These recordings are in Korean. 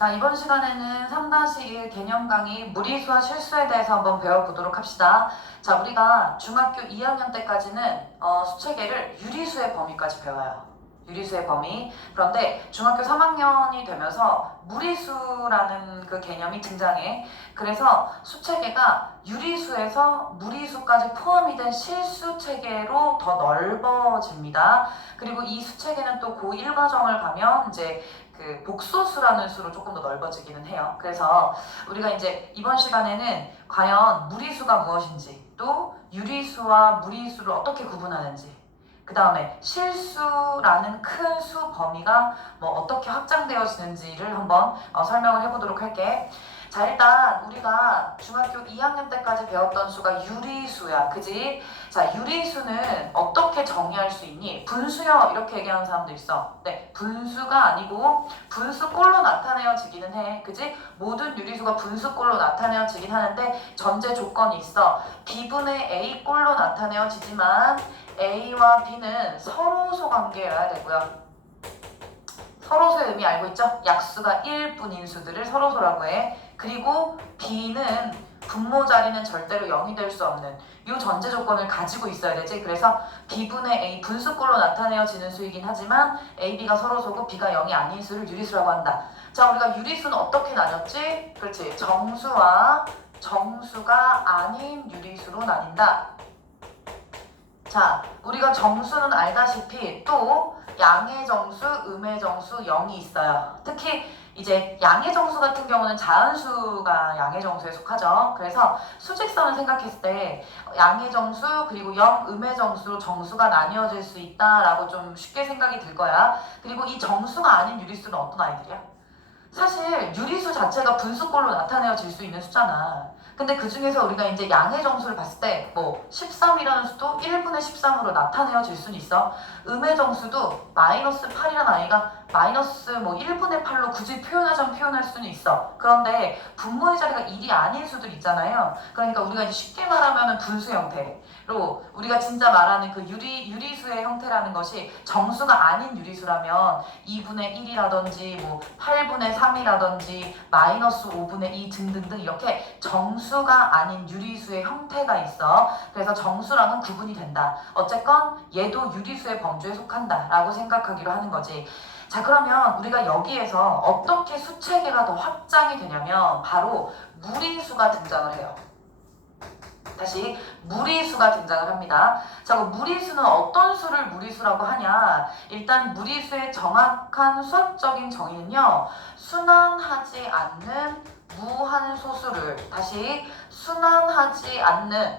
자, 이번 시간에는 3-1 개념 강의 무리수와 실수에 대해서 한번 배워보도록 합시다. 자, 우리가 중학교 2학년 때까지는 수체계를 유리수의 범위까지 배워요. 유리수의 범위. 그런데 중학교 3학년이 되면서 무리수라는 그 개념이 등장해. 그래서 수체계가 유리수에서 무리수까지 포함이 된 실수체계로 더 넓어집니다. 그리고 이 수체계는 또 고1 과정을 가면 이제 그 복소수라는 수로 조금 더 넓어지기는 해요. 그래서 우리가 이제 이번 시간에는 과연 무리수가 무엇인지, 또 유리수와 무리수를 어떻게 구분하는지, 그 다음에 실수라는 큰 수 범위가 뭐 어떻게 확장되어지는지를 한번 설명을 해보도록 할게. 자, 일단 우리가 중학교 2학년 때까지 배웠던 수가 유리수야, 그지? 자, 유리수는 어떻게 정의할 수 있니? 분수요, 이렇게 얘기하는 사람도 있어. 네, 분수가 아니고 분수꼴로 나타내어지기는 해, 그지? 모든 유리수가 분수꼴로 나타내어지긴 하는데 전제 조건이 있어. B분의 A꼴로 나타내어지지만 A와 B는 서로소 관계여야 되고요. 서로소의 의미 알고 있죠? 약수가 1뿐인 수들을 서로소라고 해. 그리고 B는 분모 자리는 절대로 0이 될 수 없는 이 전제 조건을 가지고 있어야 되지. 그래서 B분의 A 분수꼴로 나타내어지는 수이긴 하지만 A, B가 서로소고 B가 0이 아닌 수를 유리수라고 한다. 자, 우리가 유리수는 어떻게 나눴지? 그렇지. 정수와 정수가 아닌 유리수로 나뉜다. 자, 우리가 정수는 알다시피 또 양의 정수, 음의 정수, 0이 있어요. 특히 이제 양의 정수 같은 경우는 자연수가 양의 정수에 속하죠. 그래서 수직선을 생각했을 때 양의 정수 그리고 0, 음의 정수로 정수가 나뉘어질 수 있다라고 좀 쉽게 생각이 들 거야. 그리고 이 정수가 아닌 유리수는 어떤 아이들이야? 사실 유리수 자체가 분수꼴로 나타내어질 수 있는 수잖아. 근데 그 중에서 우리가 이제 양의 정수를 봤을 때 뭐 13이라는 수도 1분의 13으로 나타내어질 수는 있어. 음의 정수도 마이너스 8이라는 아이가 마이너스 뭐 1분의 8로 굳이 표현하자면 표현할 수는 있어. 그런데 분모의 자리가 1이 아닌 수들 있잖아요. 그러니까 우리가 이제 쉽게 말하면 분수 형태로 우리가 진짜 말하는 그 유리수의 형태라는 것이 정수가 아닌 유리수라면 2분의 1이라든지 뭐 8분의 3이라든지 마이너스 5분의 2 등등등 이렇게 정수가 아닌 유리수의 형태가 있어. 그래서 정수랑은 구분이 된다. 어쨌건 얘도 유리수의 범주에 속한다 라고 생각하기로 하는 거지. 자, 그러면 우리가 여기에서 어떻게 수체계가 더 확장이 되냐면 바로 무리수가 등장을 해요. 다시 무리수가 등장을 합니다. 자, 그럼 무리수는 어떤 수를 무리수라고 하냐? 일단 무리수의 정확한 수학적인 정의는요, 순환하지 않는 무한소수를, 다시 순환하지 않는,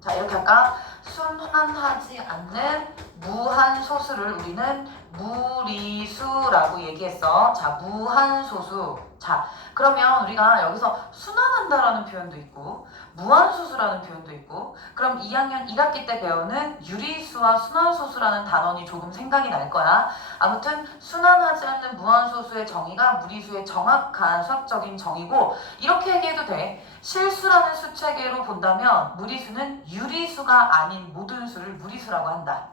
자, 이렇게 할까? 순환하지 않는 무한소수를 우리는 무리수라고 얘기했어. 자, 무한소수. 자, 그러면 우리가 여기서 순환한다라는 표현도 있고 무한소수라는 표현도 있고, 그럼 2학년 1학기 때 배우는 유리수와 순환소수라는 단원이 조금 생각이 날 거야. 아무튼 순환하지 않는 무한소수의 정의가 무리수의 정확한 수학적인 정의고, 이렇게 얘기해도 돼. 실수라는 수체계로 본다면 무리수는 유리수가 아닌 모든 수를 무리수라고 한다.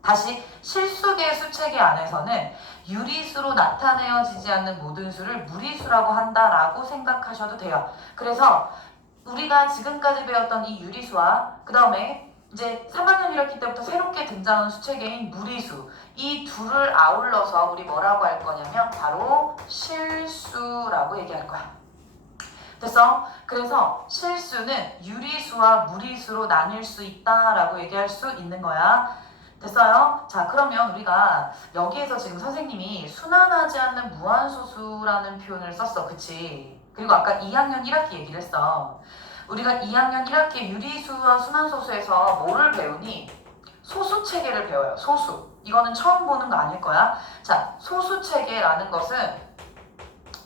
다시 실수계 수체계 안에서는 유리수로 나타내어지지 않는 모든 수를 무리수라고 한다라고 생각하셔도 돼요. 그래서 우리가 지금까지 배웠던 이 유리수와 그 다음에 이제 3학년 1학기 때부터 새롭게 등장하는 수체계인 무리수, 이 둘을 아울러서 우리 뭐라고 할 거냐면 바로 실수라고 얘기할 거야. 됐어? 그래서 실수는 유리수와 무리수로 나뉠 수 있다라고 얘기할 수 있는 거야. 됐어요? 자, 그러면 우리가 여기에서 지금 선생님이 순환하지 않는 무한소수라는 표현을 썼어. 그치? 그리고 아까 2학년 1학기 얘기를 했어. 우리가 2학년 1학기 유리수와 순환소수에서 뭐를 배우니? 소수체계를 배워요. 소수. 이거는 처음 보는 거 아닐 거야. 자, 소수체계라는 것은,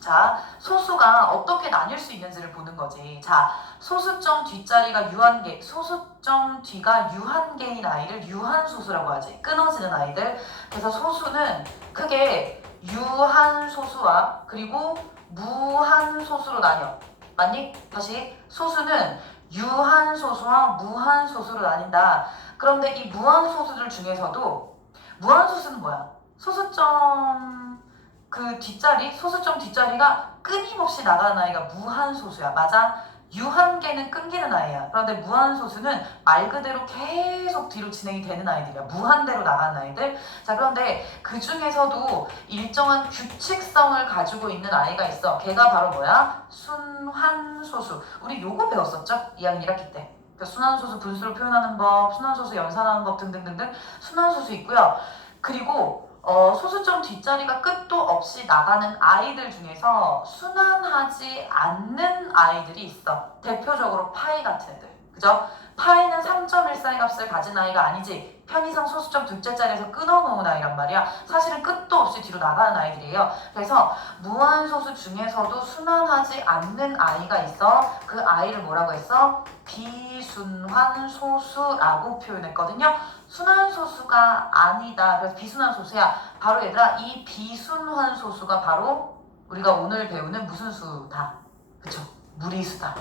자, 소수가 어떻게 나뉠 수 있는지를 보는 거지. 자, 소수점 뒷자리가 유한계, 소수점 뒤가 유한계인 아이를 유한소수라고 하지. 끊어지는 아이들. 그래서 소수는 크게 유한소수와 그리고 무한소수로 나뉘어. 맞니? 다시, 소수는 유한소수와 무한소수로 나뉜다. 그런데 이 무한소수들 중에서도 무한소수는 뭐야? 소수점 그 뒷자리, 소수점 뒷자리가 끊임없이 나가는 아이가 무한소수야. 맞아? 유한계는 끊기는 아이야. 그런데 무한소수는 말 그대로 계속 뒤로 진행이 되는 아이들이야. 무한대로 나가는 아이들. 자, 그런데 그 중에서도 일정한 규칙성을 가지고 있는 아이가 있어. 걔가 바로 뭐야? 순환소수. 우리 요거 배웠었죠? 2학년 1학기 때. 그러니까 순환소수 분수를 표현하는 법, 순환소수 연산하는 법 등등등등 순환소수 있고요. 그리고 소수점 뒷자리가 끝도 없이 나가는 아이들 중에서 순환하지 않는 아이들이 있어. 대표적으로 파이 같은 애들. 그죠? 파이는 3.14의 값을 가진 아이가 아니지. 편의상 소수점 둘째 자리에서 끊어놓은 아이란 말이야. 사실은 끝도 없이 뒤로 나가는 아이들이에요. 그래서 무한소수 중에서도 순환하지 않는 아이가 있어. 그 아이를 뭐라고 했어? 비순환소수라고 표현했거든요. 순환소수가 아니다. 그래서 비순환소수야. 바로 얘들아, 이 비순환소수가 바로 우리가 오늘 배우는 무슨 수다? 그쵸? 무리수다.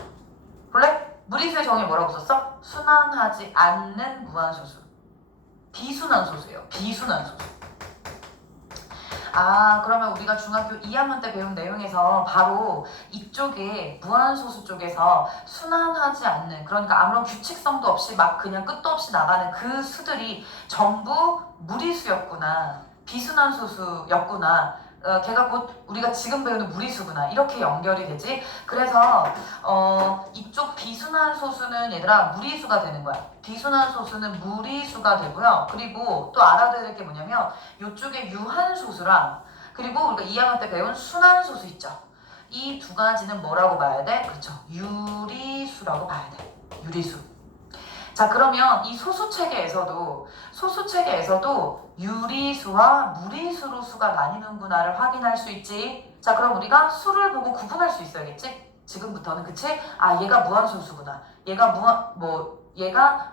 볼래? 무리수의 정의 뭐라고 썼어? 순환하지 않는 무한소수. 비순환소수예요. 비순환소수. 아, 그러면 우리가 중학교 2학년 때 배운 내용에서 바로 이쪽에 무한소수 쪽에서 순환하지 않는, 그러니까 아무런 규칙성도 없이 막 그냥 끝도 없이 나가는 그 수들이 전부 무리수였구나. 비순환소수였구나. 걔가 곧 우리가 지금 배우는 무리수구나. 이렇게 연결이 되지. 그래서 이쪽 비순환소수는 얘들아 무리수가 되는 거야. 비순환소수는 무리수가 되고요. 그리고 또 알아둬야 될 게 뭐냐면 이쪽에 유한소수랑 그리고 우리가 2학년 때 배운 순환소수 있죠. 이 두 가지는 뭐라고 봐야 돼? 그렇죠. 유리수라고 봐야 돼. 유리수. 자, 그러면 이 소수체계에서도 유리수와 무리수로 수가 나뉘는구나를 확인할 수 있지. 자, 그럼 우리가 수를 보고 구분할 수 있어야겠지? 지금부터는. 그치? 아, 얘가 무한소수구나. 얘가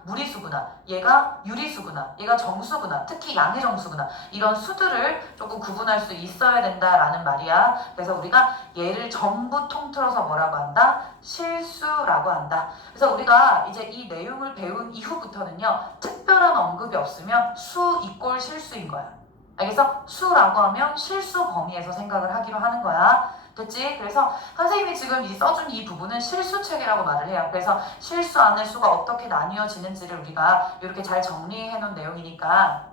무리수구나. 얘가 유리수구나. 얘가 정수구나. 특히 양의 정수구나. 이런 수들을 조금 구분할 수 있어야 된다라는 말이야. 그래서 우리가 얘를 전부 통틀어서 뭐라고 한다? 실수라고 한다. 그래서 우리가 이제 이 내용을 배운 이후부터는요. 특별한 언급이 없으면 수 이꼴 실수인 거야. 알겠어? 수라고 하면 실수 범위에서 생각을 하기로 하는 거야. 됐지? 그래서 선생님이 지금 써준 이 부분은 실수체계라고 말을 해요. 그래서 실수 안에 수가 어떻게 나뉘어지는지를 우리가 이렇게 잘 정리해 놓은 내용이니까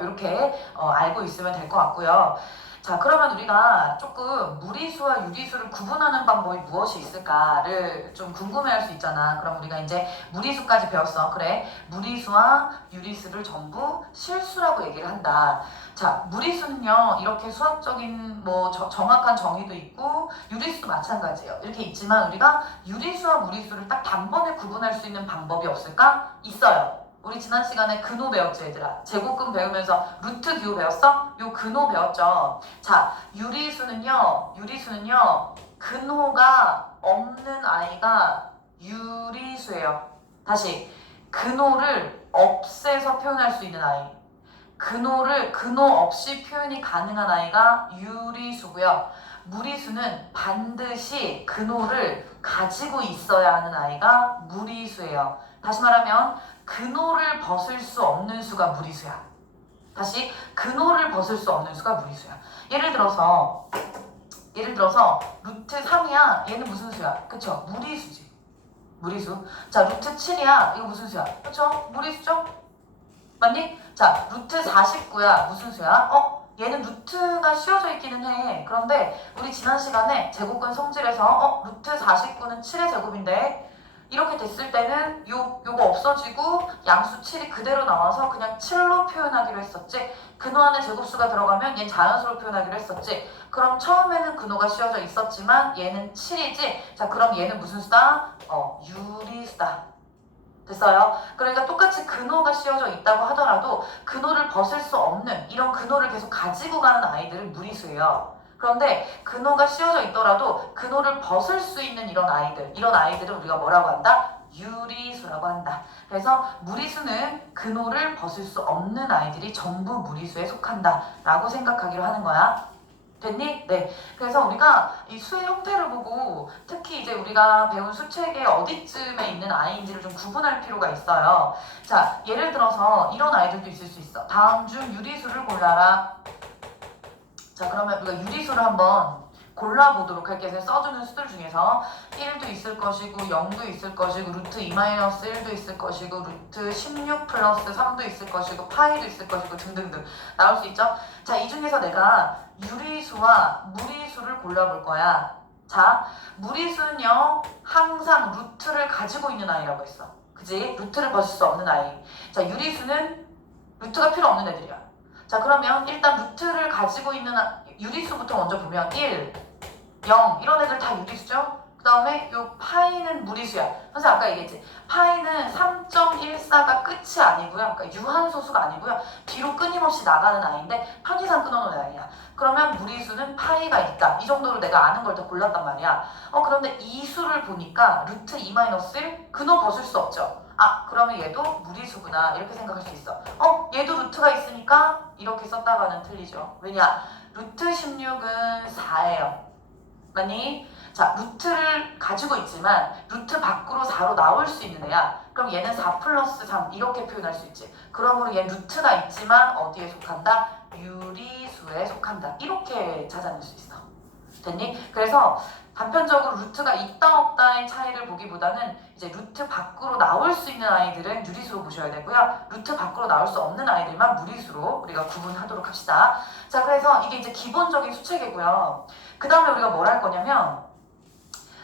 이렇게 알고 있으면 될 것 같고요. 자, 그러면 우리가 조금 무리수와 유리수를 구분하는 방법이 무엇이 있을까를 좀 궁금해할 수 있잖아. 그럼 우리가 이제 무리수까지 배웠어. 그래, 무리수와 유리수를 전부 실수라고 얘기를 한다. 자, 무리수는요 이렇게 수학적인 정확한 정의도 있고 유리수도 마찬가지예요. 이렇게 있지만 우리가 유리수와 무리수를 딱 단번에 구분할 수 있는 방법이 없을까? 있어요. 우리 지난 시간에 근호 배웠죠, 얘들아. 제곱근 배우면서 루트 기호 배웠어? 요 근호 배웠죠. 자, 유리수는요 근호가 없는 아이가 유리수예요. 다시, 근호를 없애서 표현할 수 있는 아이, 근호 없이 표현이 가능한 아이가 유리수고요. 무리수는 반드시 근호를 가지고 있어야 하는 아이가 무리수예요. 다시 말하면 근호를 벗을 수 없는 수가 무리수야. 다시, 근호를 벗을 수 없는 수가 무리수야. 예를 들어서 루트 3이야. 얘는 무슨 수야? 그쵸? 무리수지. 무리수. 자, 루트 7이야. 이거 무슨 수야? 그쵸? 무리수죠? 맞니? 자, 루트 49야. 무슨 수야? 얘는 루트가 씌워져 있기는 해. 그런데 우리 지난 시간에 제곱근 성질에서 루트 49는 7의 제곱인데 이렇게 됐을 때는 요거 없어지고 양수 7이 그대로 나와서 그냥 7로 표현하기로 했었지. 근호 안에 제곱수가 들어가면 얘는 자연수로 표현하기로 했었지. 그럼 처음에는 근호가 씌워져 있었지만 얘는 7이지. 자, 그럼 얘는 무슨 수다? 유리수다. 됐어요? 그러니까 똑같이 근호가 씌워져 있다고 하더라도 근호를 벗을 수 없는 이런 근호를 계속 가지고 가는 아이들은 무리수예요. 그런데 근호가 씌워져 있더라도 근호를 벗을 수 있는 이런 아이들은 우리가 뭐라고 한다? 유리수라고 한다. 그래서 무리수는 근호를 벗을 수 없는 아이들이 전부 무리수에 속한다 라고 생각하기로 하는 거야. 됐니? 네. 그래서 우리가 이 수의 형태를 보고 특히 이제 우리가 배운 수책의 어디쯤에 있는 아이인지를 좀 구분할 필요가 있어요. 자, 예를 들어서 이런 아이들도 있을 수 있어. 다음 중 유리수를 골라라. 자, 그러면 우리가 유리수를 한번 골라보도록 할게요. 그래서 써주는 수들 중에서 1도 있을 것이고 0도 있을 것이고 루트 2-1도 있을 것이고 루트 16 플러스 3도 있을 것이고 파이도 있을 것이고 등등등 나올 수 있죠. 자, 이 중에서 내가 유리수와 무리수를 골라볼 거야. 자, 무리수는요 항상 루트를 가지고 있는 아이라고 했어. 그지? 루트를 벗을 수 없는 아이. 자, 유리수는 루트가 필요 없는 애들이야. 자, 그러면 일단 루트를 가지고 있는 유리수부터 먼저 보면 1, 0 이런 애들 다 유리수죠? 그 다음에 요 파이는 무리수야. 선생님 아까 얘기했지? 파이는 3.14가 끝이 아니고요. 그러니까 유한소수가 아니고요. 뒤로 끊임없이 나가는 아이인데 편의상 끊어놓은 아이야. 그러면 무리수는 파이가 있다. 이 정도로 내가 아는 걸 더 골랐단 말이야. 그런데 이 수를 보니까 루트 2-1 근호 벗을 수 없죠. 아, 그러면 얘도 무리수구나 이렇게 생각할 수 있어. 얘도 루트가 있으니까 이렇게 썼다가는 틀리죠. 왜냐? 루트 16은 4예요. 맞니? 자, 루트를 가지고 있지만 루트 밖으로 4로 나올 수 있는 애야. 그럼 얘는 4 플러스 3 이렇게 표현할 수 있지. 그러므로 얘는 루트가 있지만 어디에 속한다? 유리수에 속한다. 이렇게 찾아낼 수 있어. 됐니? 그래서 단편적으로 루트가 있다 없다의 차이를 보기보다는 이제 루트 밖으로 나올 수 있는 아이들은 유리수로 보셔야 되고요. 루트 밖으로 나올 수 없는 아이들만 무리수로 우리가 구분하도록 합시다. 자, 그래서 이게 이제 기본적인 수체계고요. 그 다음에 우리가 뭘 할 거냐면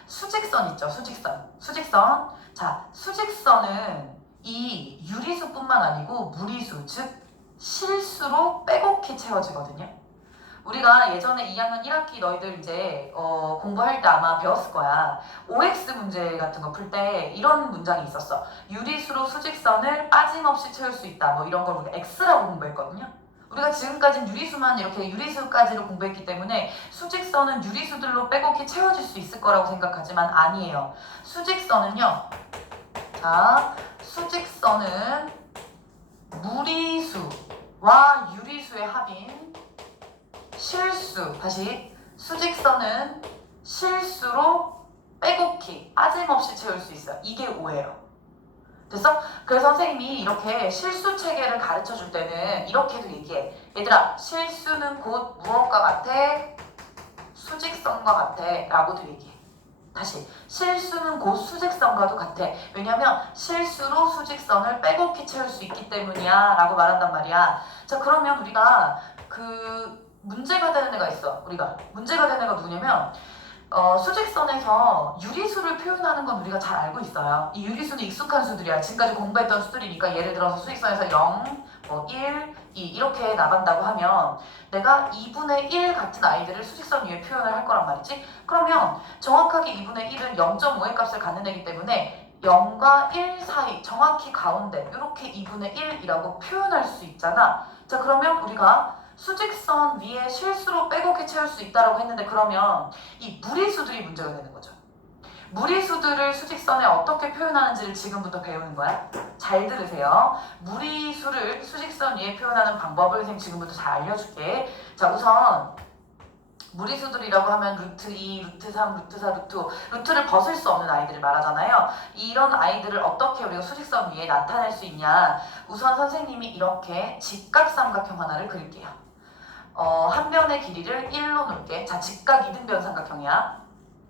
수직선 있죠. 수직선. 자, 수직선은 이 유리수뿐만 아니고 무리수, 즉 실수로 빼곡히 채워지거든요. 우리가 예전에 2학년 1학기 너희들 이제 공부할 때 아마 배웠을 거야. OX 문제 같은 거 풀 때 이런 문장이 있었어. 유리수로 수직선을 빠짐없이 채울 수 있다. 뭐 이런 걸 우리가 X라고 공부했거든요. 우리가 지금까지는 유리수만 이렇게 유리수까지로 공부했기 때문에 수직선은 유리수들로 빼곡히 채워질 수 있을 거라고 생각하지만 아니에요. 수직선은요. 자, 수직선은 무리수와 유리수의 합인 실수. 다시 수직선은 실수로 빼곡히 빠짐없이 채울 수 있어요. 이게 오예요. 됐어? 그래서 선생님이 이렇게 실수 체계를 가르쳐 줄 때는 이렇게도 얘기해. 얘들아, 실수는 곧 무엇과 같아? 수직선과 같아 라고도 얘기해. 다시, 실수는 곧 수직선과도 같아. 왜냐면 실수로 수직선을 빼곡히 채울 수 있기 때문이야 라고 말한단 말이야. 자, 그러면 우리가 문제가 되는 애가 있어. 문제가 되는 애가 누구냐면 수직선에서 유리수를 표현하는 건 우리가 잘 알고 있어요. 이 유리수는 익숙한 수들이야. 지금까지 공부했던 수들이니까 예를 들어서 수직선에서 0, 1, 2 이렇게 나간다고 하면 내가 2분의 1 같은 아이들을 수직선 위에 표현을 할 거란 말이지. 그러면 정확하게 2분의 1은 0.5의 값을 갖는 애기 때문에 0과 1 사이 정확히 가운데 이렇게 2분의 1이라고 표현할 수 있잖아. 자, 그러면 우리가 수직선 위에 실수로 빼곡히 채울 수 있다라고 했는데 그러면 이 무리수들이 문제가 되는 거죠. 무리수들을 수직선에 어떻게 표현하는지를 지금부터 배우는 거야. 잘 들으세요. 무리수를 수직선 위에 표현하는 방법을 선생님 지금부터 잘 알려줄게. 자, 우선 무리수들이라고 하면 루트 2, 루트 3, 루트 4, 루트 5 루트를 벗을 수 없는 아이들을 말하잖아요. 이런 아이들을 어떻게 우리가 수직선 위에 나타낼 수 있냐. 우선 선생님이 이렇게 직각삼각형 하나를 그릴게요. 한 변의 길이를 1로 놓을게. 자, 직각 이등변 삼각형이야.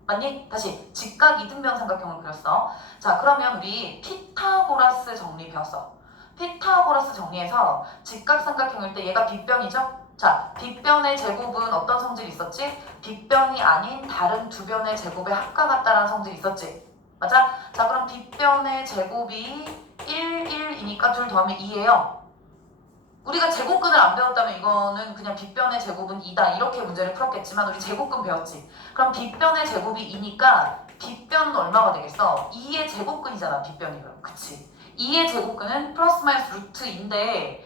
맞니? 다시 직각 이등변 삼각형을 그렸어. 자, 그러면 우리 피타고라스 정리 배웠어. 피타고라스 정리에서 직각 삼각형일 때 얘가 빗변이죠? 자, 빗변의 제곱은 어떤 성질이 있었지? 빗변이 아닌 다른 두 변의 제곱의 합과 같다라는 성질이 있었지? 맞아? 자, 그럼 빗변의 제곱이 1, 1이니까 둘 더하면 2예요. 우리가 제곱근을 안 배웠다면 이거는 그냥 빗변의 제곱은 2다 이렇게 문제를 풀었겠지만 우리 제곱근 배웠지. 그럼 빗변의 제곱이 2니까 빗변은 얼마가 되겠어? 2의 제곱근이잖아. 빗변이 그럼. 그치? 2의 제곱근은 플러스 마이너스 루트인데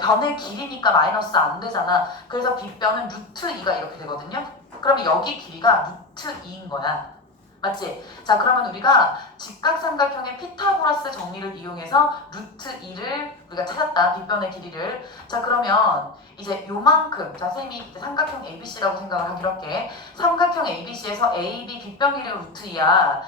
변의 길이니까 마이너스 안 되잖아. 그래서 빗변은 루트 2가 이렇게 되거든요. 그러면 여기 길이가 루트 2인 거야. 맞지? 자, 그러면 우리가 직각삼각형의 피타고라스 정리를 이용해서 루트 2를 우리가 찾았다. 빗변의 길이를. 자, 그러면 이제 요만큼, 자, 쌤이 이제 삼각형 ABC라고 생각을 하기로 할게. 삼각형 ABC에서 AB 빗변 길이가 루트 2야.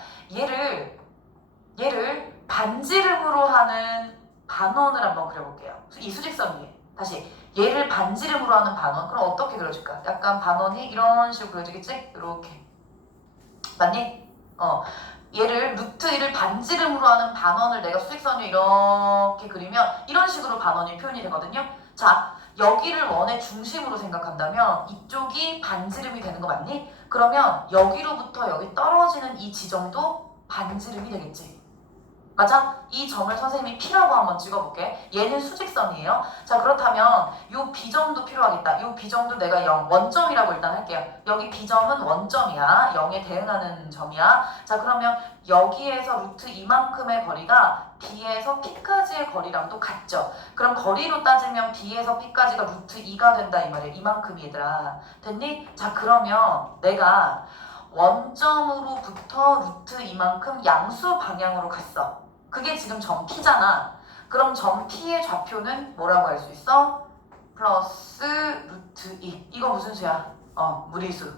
얘를 반지름으로 하는 반원을 한번 그려볼게요. 이 수직선 위에. 다시 얘를 반지름으로 하는 반원. 그럼 어떻게 그려줄까? 약간 반원이 이런 식으로 그려지겠지? 이렇게. 맞니? 얘를 루트 1을 반지름으로 하는 반원을 내가 수직선을 이렇게 그리면 이런 식으로 반원이 표현이 되거든요. 자, 여기를 원의 중심으로 생각한다면 이쪽이 반지름이 되는 거 맞니? 그러면 여기로부터 여기 떨어지는 이 지점도 반지름이 되겠지. 맞아? 이 점을 선생님이 P라고 한번 찍어볼게. 얘는 수직선이에요. 자, 그렇다면 요 B점도 필요하겠다. 요 B점도 내가 0, 원점이라고 일단 할게요. 여기 B점은 원점이야. 0에 대응하는 점이야. 자, 그러면 여기에서 루트 이만큼의 거리가 B에서 P까지의 거리랑도 같죠. 그럼 거리로 따지면 B에서 P까지가 루트 2가 된다 이 말이야. 이만큼이 얘들아. 됐니? 자, 그러면 내가 원점으로부터 루트 이만큼 양수 방향으로 갔어. 그게 지금 점 P잖아. 그럼 점 P의 좌표는 뭐라고 할 수 있어? 플러스 루트 2. 이거 무슨 수야? 무리수.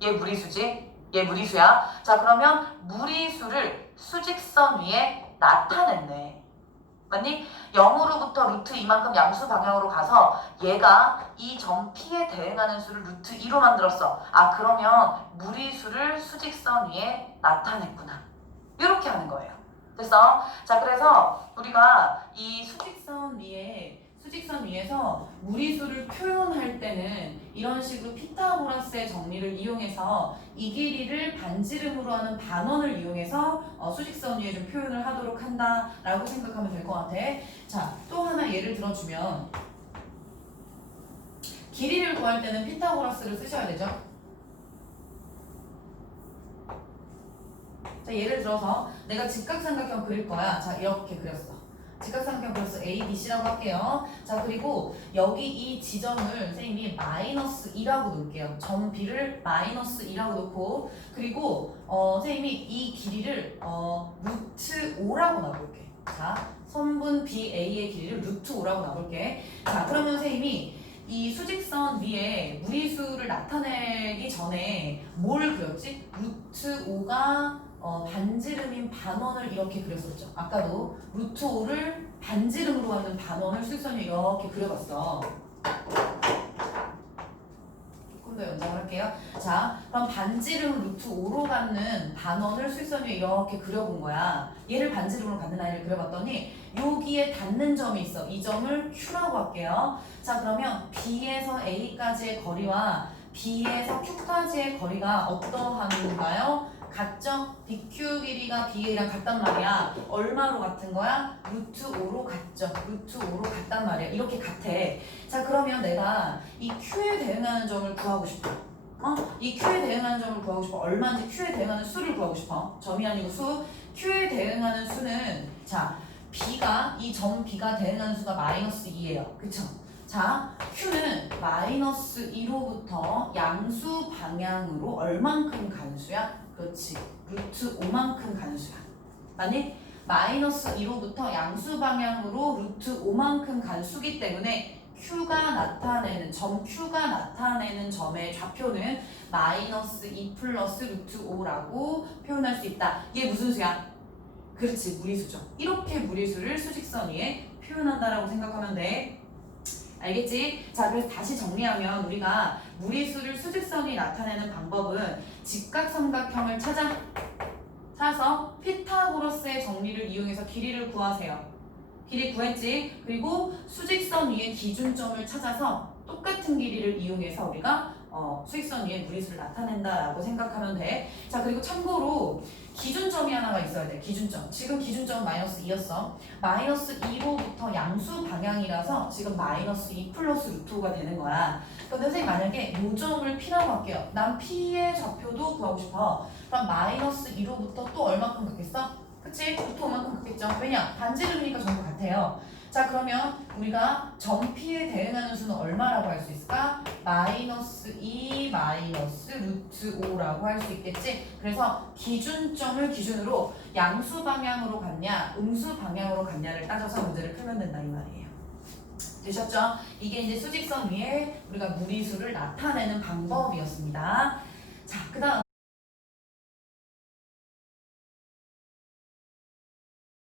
얘 무리수지? 얘 무리수야. 자, 그러면 무리수를 수직선 위에 나타냈네. 맞니? 0으로부터 루트 2만큼 양수 방향으로 가서 얘가 이 점 P에 대응하는 수를 루트 2로 만들었어. 아, 그러면 무리수를 수직선 위에 나타냈구나. 이렇게 하는 거예요. 됐어? 자, 그래서 우리가 이 수직선 위에서 무리수를 표현할 때는 이런 식으로 피타고라스의 정리를 이용해서 이 길이를 반지름으로 하는 반원을 이용해서 수직선 위에 좀 표현을 하도록 한다라고 생각하면 될 것 같아. 자, 또 하나 예를 들어주면 길이를 구할 때는 피타고라스를 쓰셔야 되죠. 자, 예를 들어서 내가 직각삼각형 그릴 거야. 자, 이렇게 그렸어. 직각삼각형 그려서 A, B, C라고 할게요. 자, 그리고 여기 이 지점을 선생님이 마이너스 2라고 놓을게요. 점 B를 마이너스 2라고 놓고, 그리고 선생님이 이 길이를 루트 5라고 놔볼게. 자, 선분 BA의 길이를 루트 5라고 놔볼게. 자, 그러면 선생님이 이 수직선 위에 무리수를 나타내기 전에 뭘 그렸지? 루트 5가 반지름인 반원을 이렇게 그렸었죠. 아까도 루트 5를 반지름으로 하는 반원을 수직선 위에 이렇게 그려봤어. 조금 더 연장을 할게요. 자, 그럼 반지름 루트 5로 갖는 반원을 수직선 위에 이렇게 그려본 거야. 얘를 반지름으로 갖는 아이를 그려봤더니 여기에 닿는 점이 있어. 이 점을 Q라고 할게요. 자, 그러면 B에서 A까지의 거리와 B에서 Q까지의 거리가 어떠한가요? 같죠? BQ 길이가 BA랑 같단 말이야. 얼마로 같은 거야? 루트 5로 같죠. 루트 5로 같단 말이야. 이렇게 같아. 자, 그러면 내가 이 Q에 대응하는 점을 구하고 싶어. 이 Q에 대응하는 점을 구하고 싶어. 얼마인지 Q에 대응하는 수를 구하고 싶어. 점이 아니고 수. Q에 대응하는 수는 자, B가 이 점 B가 대응하는 수가 마이너스 2예요. 그쵸? 자, Q는 마이너스 2로부터 양수 방향으로 얼만큼 가는 수야? 그렇지. 루트 5만큼 가는 수야. 맞니? 마이너스 2로부터 양수 방향으로 루트 5만큼 간 수기 때문에 Q가 나타내는 점 Q가 나타내는 점의 좌표는 마이너스 2 플러스 루트 5라고 표현할 수 있다. 얘 무슨 수야? 그렇지, 무리수죠. 이렇게 무리수를 수직선 위에 표현한다라고 생각하면 돼. 알겠지? 자, 그래서 다시 정리하면 우리가 무리수를 수직선이 나타내는 방법은 직각삼각형을 찾아서 피타고라스의 정리를 이용해서 길이를 구하세요. 길이 구했지? 그리고 수직선 위에 기준점을 찾아서 똑같은 길이를 이용해서 우리가 수직선 위에 무리수를 나타낸다라고 생각하면 돼. 자, 그리고 참고로 기준점이 하나가 있어야 돼. 기준점. 지금 기준점은 마이너스 2였어. 마이너스 2로부터 양수 방향이라서 지금 마이너스 2 플러스 루트 5가 되는 거야. 근데 선생님 만약에 요 점을 P라고 할게요. 난 P의 좌표도 구하고 싶어. 그럼 마이너스 2로부터 또 얼마큼 갔겠어? 그치? 루트 5만큼 갔겠죠. 왜냐? 반지름이니까 전부 같아요. 자, 그러면 우리가 점 P에 대응하는 수는 얼마라고 할 수 있을까? 마이너스 2 마이너스 루트 5라고 할 수 있겠지? 그래서 기준점을 기준으로 양수 방향으로 갔냐, 음수 방향으로 갔냐를 따져서 문제를 풀면 된다 이 말이에요. 되셨죠? 이게 이제 수직선 위에 우리가 무리수를 나타내는 방법이었습니다. 자, 그 다음